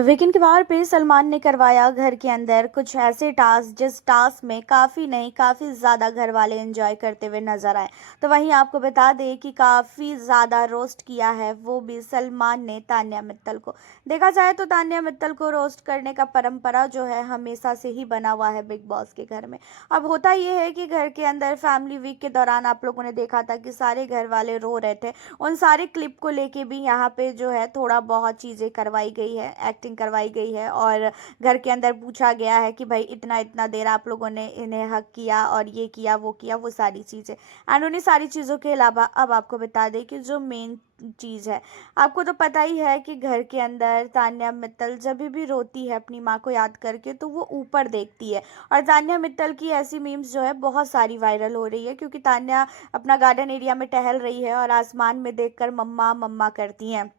Weekend के वार पे सलमान ने करवाया घर के अंदर कुछ ऐसे टास्क जिस टास्क में काफ़ी नहीं काफ़ी ज़्यादा घर वाले एंजॉय करते हुए नजर आए। तो वहीं आपको बता दें कि काफ़ी ज़्यादा रोस्ट किया है वो भी सलमान ने तान्या मित्तल को। देखा जाए तो तान्या मित्तल को रोस्ट करने का परंपरा जो है हमेशा से ही बना हुआ है बिग बॉस के घर में। अब होता ये है कि घर के अंदर फैमिली वीक के दौरान आप लोगों ने देखा था कि सारे घर वाले रो रहे थे। उन सारे क्लिप को लेके भी यहाँ पे जो है थोड़ा बहुत चीज़ें करवाई गई है, एक्टिंग करवाई गई है और घर के अंदर पूछा गया है कि भाई इतना इतना देर आप लोगों ने इन्हें हक किया और ये किया वो किया वो सारी चीज़ें। एंड उन्हीं सारी चीज़ों के अलावा अब आपको बता दें कि जो मेन चीज़ है, आपको तो पता ही है कि घर के अंदर तान्या मित्तल जब भी रोती है अपनी माँ को याद करके तो वो ऊपर देखती है। और तान्या मित्तल की ऐसी मीम्स जो है बहुत सारी वायरल हो रही है क्योंकि तान्या अपना गार्डन एरिया में टहल रही है और आसमान में देखकर मम्मा मम्मा करती हैं।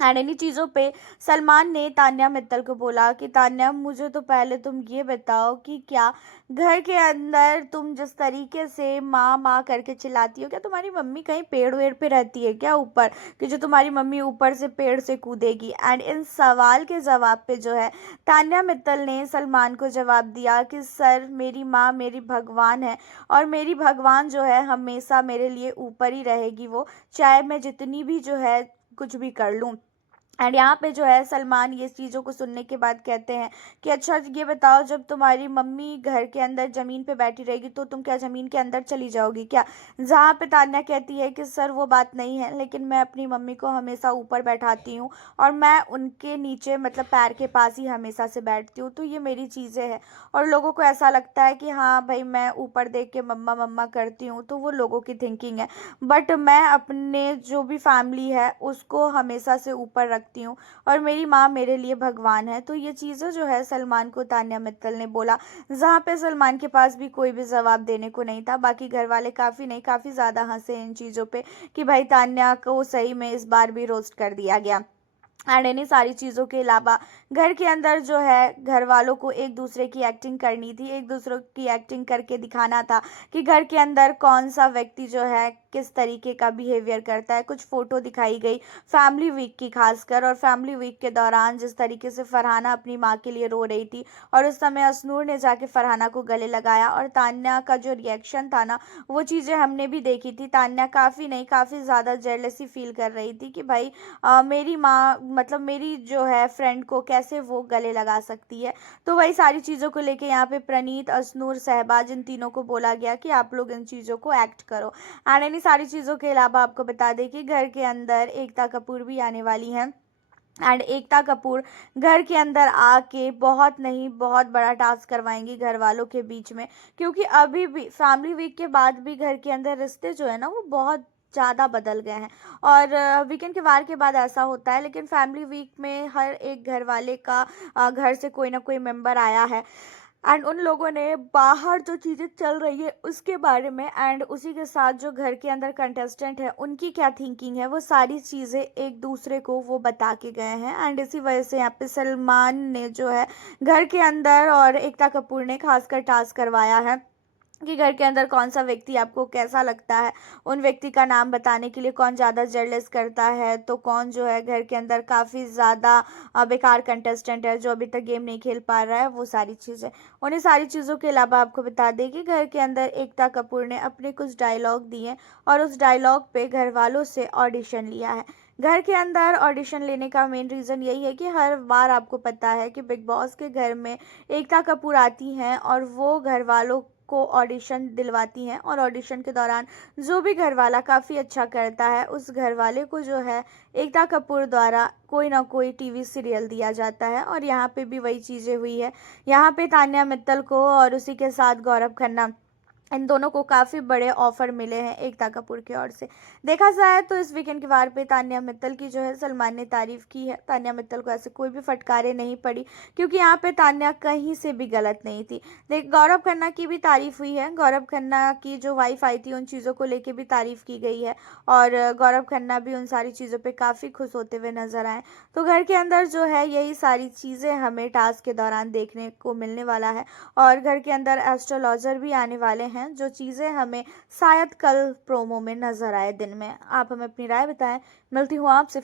एंड इन्हीं चीज़ों पे सलमान ने तान्या मित्तल को बोला कि तान्या मुझे तो पहले तुम ये बताओ कि क्या घर के अंदर तुम जिस तरीके से माँ माँ करके चिल्लाती हो, क्या तुम्हारी मम्मी कहीं पेड़ वेड़ पे रहती है क्या ऊपर, कि जो तुम्हारी मम्मी ऊपर से पेड़ से कूदेगी। एंड इन सवाल के जवाब पे जो है तान्या मित्तल ने सलमान को जवाब दिया कि सर मेरी माँ मेरी भगवान है और मेरी भगवान जो है हमेशा मेरे लिए ऊपर ही रहेगी, वो चाहे मैं जितनी भी जो है कुछ भी कर लूँ। एंड यहाँ पे जो है सलमान ये चीज़ों को सुनने के बाद कहते हैं कि अच्छा ये बताओ जब तुम्हारी मम्मी घर के अंदर ज़मीन पे बैठी रहेगी तो तुम क्या ज़मीन के अंदर चली जाओगी क्या। जहाँ पे तान्या कहती है कि सर वो बात नहीं है, लेकिन मैं अपनी मम्मी को हमेशा ऊपर बैठाती हूँ और मैं उनके नीचे मतलब पैर के पास ही हमेशा से बैठती हूँ, तो ये मेरी चीज़ें हैं। और लोगों को ऐसा लगता है कि हाँ भाई मैं ऊपर देख के मम्मा मम्मा करती हूँ, तो वो लोगों की थिंकिंग है। बट मैं अपने जो भी फैमिली है उसको हमेशा से ऊपर रखती हूँ और मेरी माँ मेरे लिए भगवान है। तो ये चीज़ें जो है सलमान को तान्या मित्तल ने बोला, जहाँ पे सलमान के पास भी कोई भी जवाब देने को नहीं था। बाकी घर वाले काफ़ी नहीं काफ़ी ज़्यादा हंसे इन चीज़ों पे कि भाई तान्या को सही में इस बार भी रोस्ट कर दिया गया। एंड इन्हीं सारी चीज़ों के अलावा घर के अंदर जो है घर वालों को एक दूसरे की एक्टिंग करनी थी, एक दूसरे की एक्टिंग करके दिखाना था कि घर के अंदर कौन सा व्यक्ति जो है किस तरीके का बिहेवियर करता है। कुछ फोटो दिखाई गई फैमिली वीक की खासकर, और फैमिली वीक के दौरान जिस तरीके से फरहाना अपनी माँ के लिए रो रही थी और उस समय असनूर ने जाके फरहाना को गले लगाया और तान्या का जो रिएक्शन था ना वो चीज़ें हमने भी देखी थी। तान्या काफ़ी नहीं काफ़ी ज़्यादा जेलसी फील कर रही थी कि भाई मेरी माँ मतलब मेरी जो है फ्रेंड को कैसे वो गले लगा सकती है। तो वही सारी चीज़ों को लेके यहाँ पे प्रणीत, असनूर, सहबाज इन तीनों को बोला गया कि आप लोग इन चीज़ों को एक्ट करो। एंड इन्हीं सारी चीज़ों के अलावा आपको बता दें कि घर के अंदर एकता कपूर भी आने वाली हैं। एंड एकता कपूर घर के अंदर आके बहुत नहीं बहुत बड़ा टास्क करवाएंगी घर वालों के बीच में, क्योंकि अभी भी फैमिली वीक के बाद भी घर के अंदर रिश्ते जो है ना वो बहुत ज़्यादा बदल गए हैं। और वीकेंड के वार के बाद ऐसा होता है, लेकिन फैमिली वीक में हर एक घर वाले का घर से कोई ना कोई मेंबर आया है एंड उन लोगों ने बाहर जो चीज़ें चल रही है उसके बारे में एंड उसी के साथ जो घर के अंदर कंटेस्टेंट है उनकी क्या थिंकिंग है वो सारी चीज़ें एक दूसरे को वो बता के गए हैं। एंड इसी वजह से यहाँ पे सलमान ने जो है घर के अंदर और एकता कपूर ने खासकर टास्क करवाया है कि घर के अंदर कौन सा व्यक्ति आपको कैसा लगता है, उन व्यक्ति का नाम बताने के लिए कौन ज़्यादा जेलस करता है, तो कौन जो है घर के अंदर काफ़ी ज़्यादा बेकार कंटेस्टेंट है जो अभी तक गेम नहीं खेल पा रहा है, वो सारी चीज़ें। उन्हीं सारी चीज़ों के अलावा आपको बता दें कि घर के अंदर एकता कपूर ने अपने कुछ डायलॉग दिए और उस डायलॉग पे घर वालों से ऑडिशन लिया है। घर के अंदर ऑडिशन लेने का मेन रीज़न यही है कि हर बार आपको पता है कि बिग बॉस के घर में एकता कपूर आती हैं और वो घर वालों को ऑडिशन दिलवाती हैं और ऑडिशन के दौरान जो भी घर वाला काफ़ी अच्छा करता है उस घर वाले को जो है एकता कपूर द्वारा कोई ना कोई टीवी सीरियल दिया जाता है। और यहाँ पे भी वही चीज़ें हुई है। यहाँ पे तान्या मित्तल को और उसी के साथ गौरव खन्ना इन दोनों को काफ़ी बड़े ऑफर मिले हैं एकता कपूर की ओर से। देखा जाए तो इस वीकेंड के वार पे तान्या मित्तल की जो है सलमान ने तारीफ की है। तान्या मित्तल को ऐसे कोई भी फटकारे नहीं पड़ी क्योंकि यहाँ पे तान्या कहीं से भी गलत नहीं थी। देख गौरव खन्ना की भी तारीफ हुई है, गौरव खन्ना की जो वाइफ आई थी उन चीज़ों को लेके भी तारीफ की गई है और गौरव खन्ना भी उन सारी चीज़ों पे काफ़ी खुश होते हुए नजर आए। तो घर के अंदर जो है यही सारी चीज़ें हमें टास्क के दौरान देखने को मिलने वाला है और घर के अंदर एस्ट्रोलॉजर भी आने वाले हैं जो चीज़ें हमें शायद कल प्रोमो में नज़र आए दिन में। आप हमें अपनी राय बताएं। मिलती हूँ आपसे।